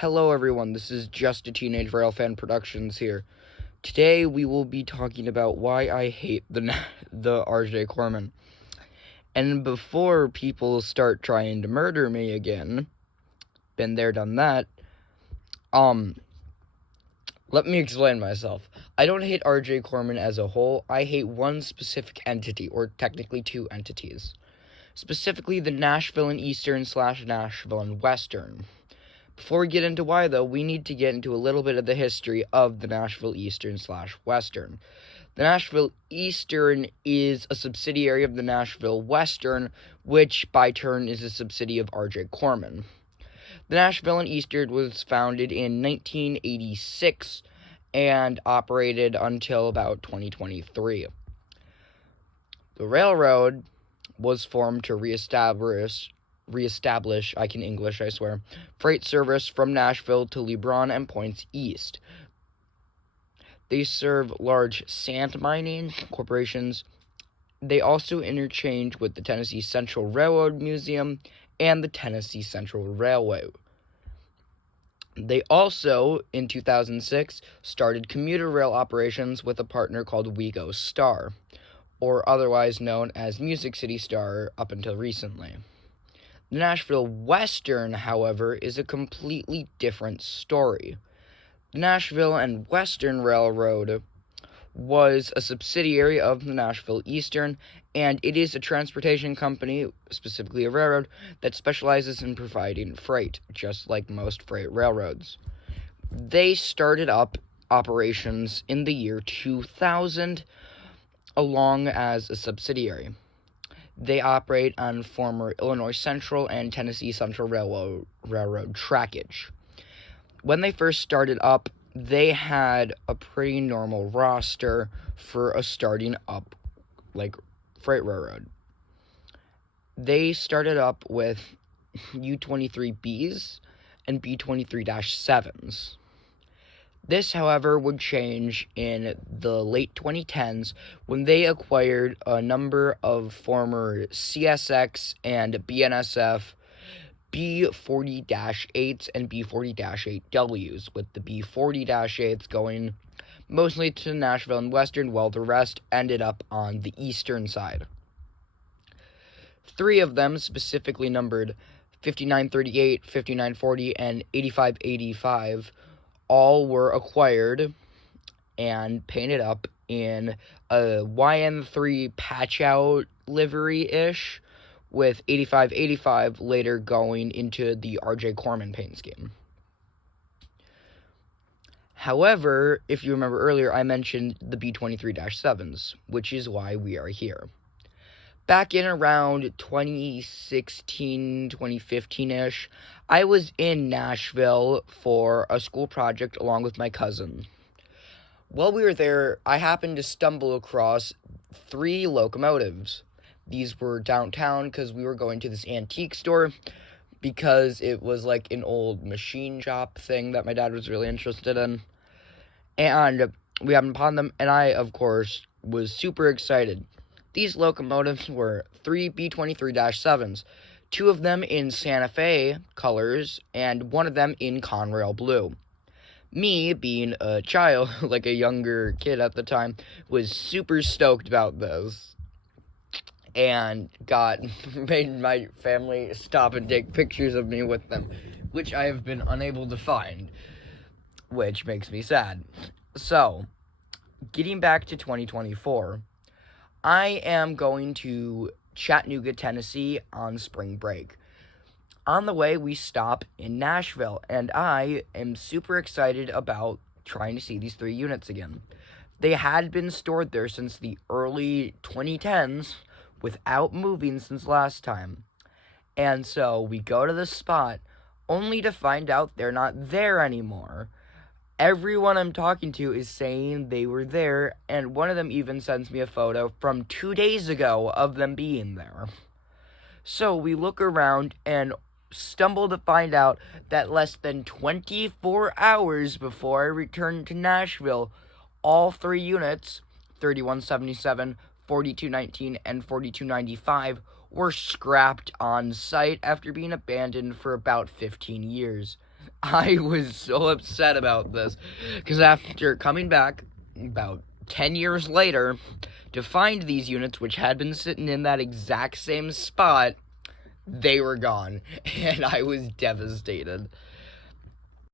Hello everyone, this is Just a Teenage Railfan Productions here. Today we will be talking about why I hate the RJ Corman. And before people start trying to murder me again, been there, done that, let me explain myself. I don't hate RJ Corman as a whole, I hate one specific entity, or technically two entities. Specifically the Nashville and Eastern / Nashville and Western. Before we get into why, though, we need to get into a little bit of the history of the Nashville Eastern / Western. The Nashville Eastern is a subsidiary of the Nashville Western, which, by turn, is a subsidiary of R.J. Corman. The Nashville and Eastern was founded in 1986 and operated until about 2023. The railroad was formed to reestablish, I can English, I swear, freight service from Nashville to LeBron and points east. They serve large sand mining corporations. They also interchange with the Tennessee Central Railroad Museum and the Tennessee Central Railway. They also, in 2006, started commuter rail operations with a partner called WeGo Star, or otherwise known as Music City Star up until recently. The Nashville Western, however, is a completely different story. The Nashville and Western Railroad was a subsidiary of the Nashville Eastern, and it is a transportation company, specifically a railroad, that specializes in providing freight, just like most freight railroads. They started up operations in the year 2000, along as a subsidiary. They operate on former Illinois Central and Tennessee Central Railroad trackage. When they first started up, they had a pretty normal roster for a starting up, freight railroad. They started up with U-23Bs and B-23-7s. This, however, would change in the late 2010s when they acquired a number of former CSX and BNSF B-40-8s and B-40-8Ws, with the B-40-8s going mostly to Nashville and Western, while the rest ended up on the eastern side. 3 of them, specifically numbered 5938, 5940, and 8585, all were acquired and painted up in a YN3 patch-out livery-ish, with 8585 later going into the R.J. Corman paint scheme. However, if you remember earlier, I mentioned the B-23-7s, which is why we are here. Back in around 2016, 2015-ish, I was in Nashville for a school project along with my cousin. While we were there, I happened to stumble across 3 locomotives. These were downtown because we were going to this antique store because it was like an old machine shop thing that my dad was really interested in. And we happened upon them, and I, of course, was super excited. These locomotives were 3 B-23-7s, 2 of them in Santa Fe colors, and 1 of them in Conrail blue. Me, being a child, like a younger kid at the time, was super stoked about this, and made my family stop and take pictures of me with them, which I have been unable to find, which makes me sad. So, getting back to 2024, I am going to Chattanooga, Tennessee on spring break. On the way, we stop in Nashville, and I am super excited about trying to see these 3 units again. They had been stored there since the early 2010s, without moving since last time. And so we go to the spot, only to find out they're not there anymore. Everyone I'm talking to is saying they were there, and one of them even sends me a photo from 2 days ago of them being there. So we look around and stumble to find out that less than 24 hours before I returned to Nashville, all 3 units, 3177, 4219, and 4295, were scrapped on site after being abandoned for about 15 years. I was so upset about this, because after coming back about 10 years later to find these units, which had been sitting in that exact same spot, they were gone, and I was devastated.